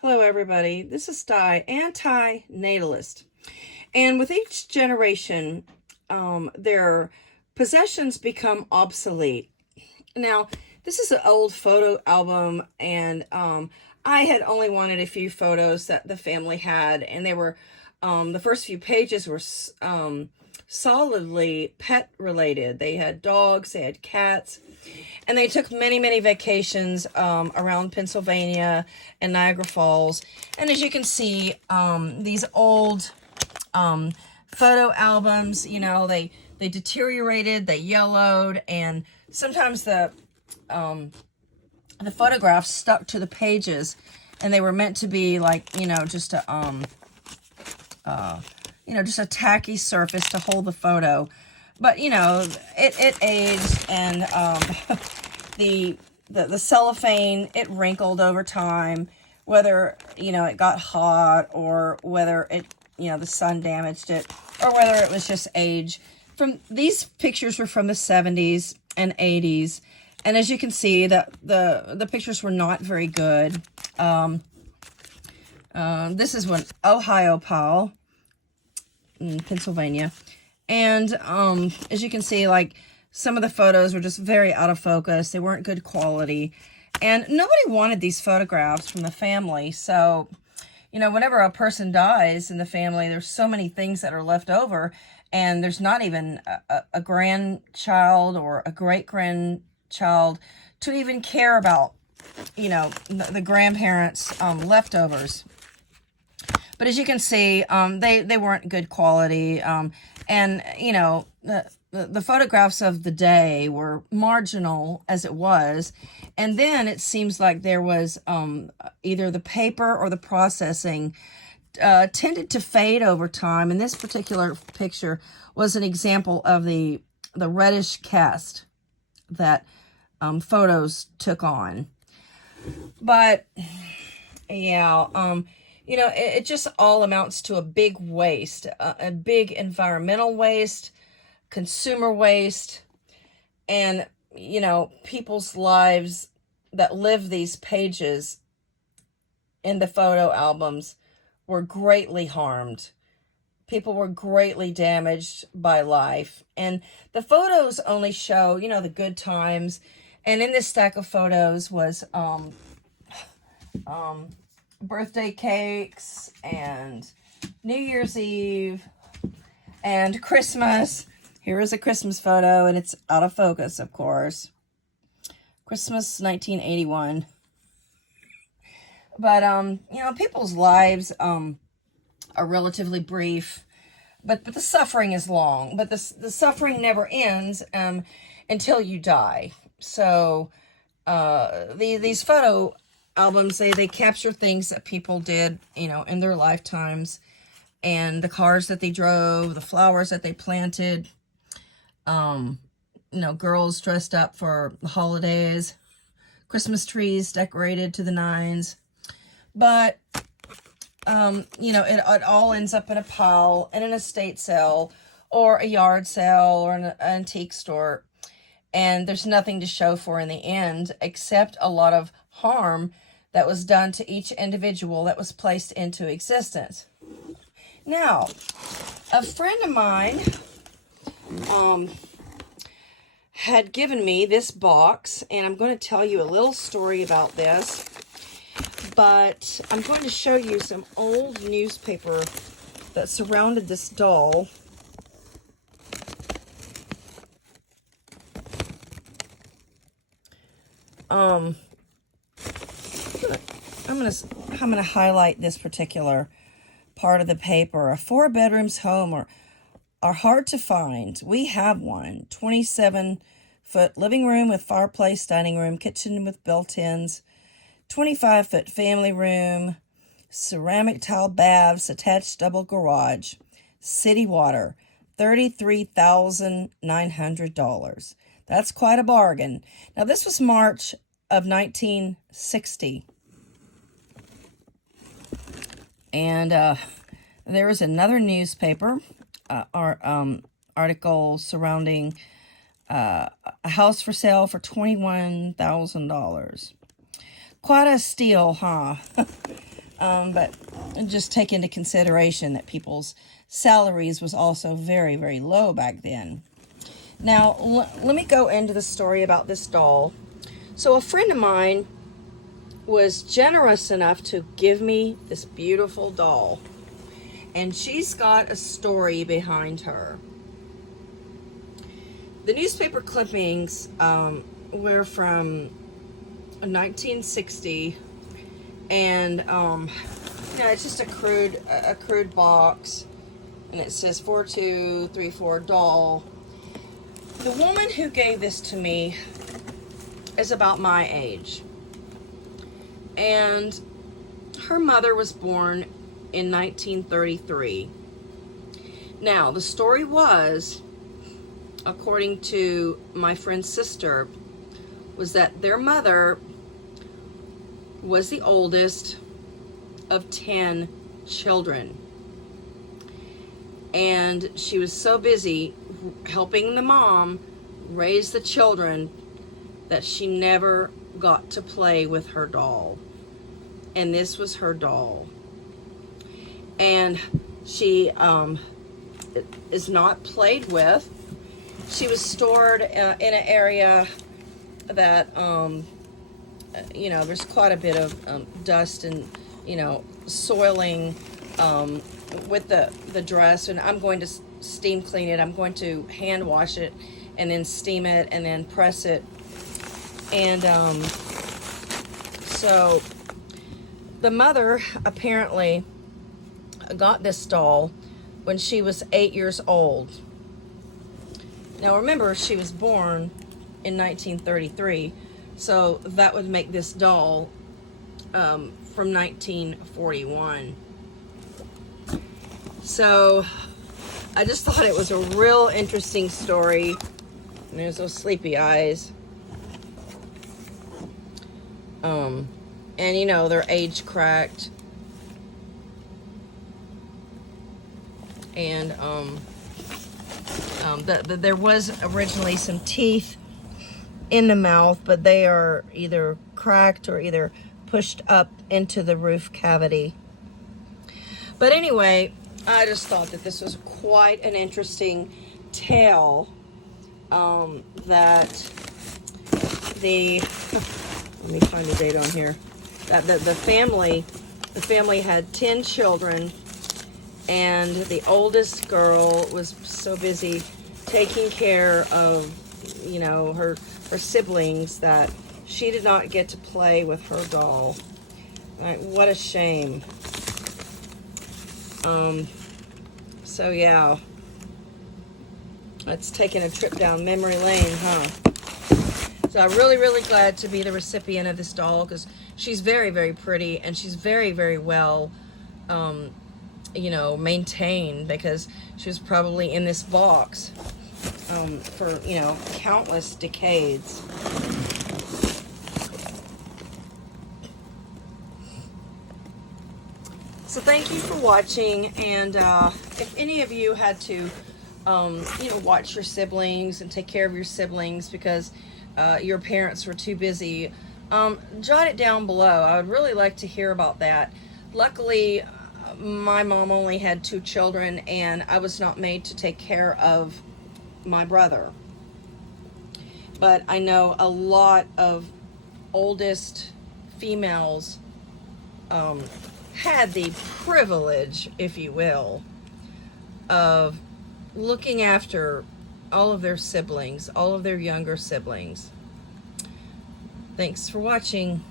Hello, everybody. This is Di, anti-natalist. And with each generation, their possessions become obsolete. Now, this is an old photo album, and I had only wanted a few photos that the family had, and they were, the first few pages were solidly pet related. They had dogs, they had cats, and they took many, many vacations around Pennsylvania and Niagara Falls. And as you can see, these old photo albums, they deteriorated, they yellowed, and sometimes the photographs stuck to the pages, and they were meant to be like, just a tacky surface to hold the photo. But, it aged, and the cellophane, it wrinkled over time, whether, it got hot, or whether it, the sun damaged it, or whether it was just age. These pictures were from the 70s and 80s, and as you can see, the pictures were not very good. This is one Ohio Pal in Pennsylvania. And as you can see, like, some of the photos were just very out of focus. They weren't good quality. And nobody wanted these photographs from the family. So, whenever a person dies in the family, there's so many things that are left over. And there's not even a grandchild or a great-grandchild to even care about, the grandparents' leftovers. But as you can see, they weren't good quality. And, the photographs of the day were marginal as it was. And then it seems like there was either the paper or the processing tended to fade over time. And this particular picture was an example of the reddish cast that photos took on. But, yeah, it just all amounts to a big waste, a big environmental waste, consumer waste, and, people's lives that live these pages in the photo albums were greatly harmed. People were greatly damaged by life. And the photos only show, the good times. And in this stack of photos was birthday cakes and New Year's Eve and Christmas. Here is a Christmas photo, and it's out of focus, of course. Christmas 1981. But, people's lives are relatively brief, but the suffering is long. But the suffering never ends until you die. So these photo albums, they capture things that people did, in their lifetimes, and the cars that they drove, the flowers that they planted, girls dressed up for the holidays, Christmas trees decorated to the nines. But, it all ends up in a pile in an estate sale or a yard sale or an antique store. And there's nothing to show for in the end except a lot of harm that was done to each individual that was placed into existence. Now, a friend of mine had given me this box, and I'm going to tell you a little story about this. But I'm going to show you some old newspaper that surrounded this doll. I'm gonna highlight this particular part of the paper. 4 bedrooms home are hard to find. We have one. 27-foot living room with fireplace, dining room, kitchen with built-ins, 25-foot family room, ceramic tile baths, attached double garage, city water, $33,900. That's quite a bargain. Now, this was March of 1960. And there was another newspaper article surrounding a house for sale for $21,000. Quite a steal, huh? But just take into consideration that people's salaries was also very, very low back then. Now, let me go into the story about this doll. So a friend of mine was generous enough to give me this beautiful doll. And she's got a story behind her. The newspaper clippings were from 1960, and it's just a crude box, and it says 4234 doll. The woman who gave this to me is about my age, and her mother was born in 1933. Now, the story was, according to my friend's sister, was that their mother was the oldest of 10 children. And she was so busy helping the mom raise the children that she never got to play with her doll. And this was her doll. And she is not played with. She was stored in an area that, there's quite a bit of dust and, soiling with the dress. And I'm going to steam clean it. I'm going to hand wash it and then steam it and then press it. And so the mother apparently got this doll when she was 8 years old. Now remember, she was born in 1933, so that would make this doll from 1941. So I just thought it was a real interesting story. And there's those sleepy eyes. And they're age cracked. And there was originally some teeth in the mouth, but they are either cracked or either pushed up into the roof cavity. But anyway, I just thought that this was quite an interesting tale, that the let me find the date on here, that the family had 10 children, and the oldest girl was so busy taking care of her siblings that she did not get to play with her doll. Like, what a shame. So yeah, it's taking a trip down memory lane, huh? So I'm really, really glad to be the recipient of this doll, because she's very, very pretty, and she's very, very well, maintained, because she was probably in this box for, countless decades. So thank you for watching, and if any of you had to, watch your siblings and take care of your siblings because your parents were too busy, jot it down below. I would really like to hear about that. Luckily, my mom only had 2 children, and I was not made to take care of my brother. But I know a lot of oldest females had the privilege, if you will, of looking after all of their siblings, all of their younger siblings. Thanks for watching.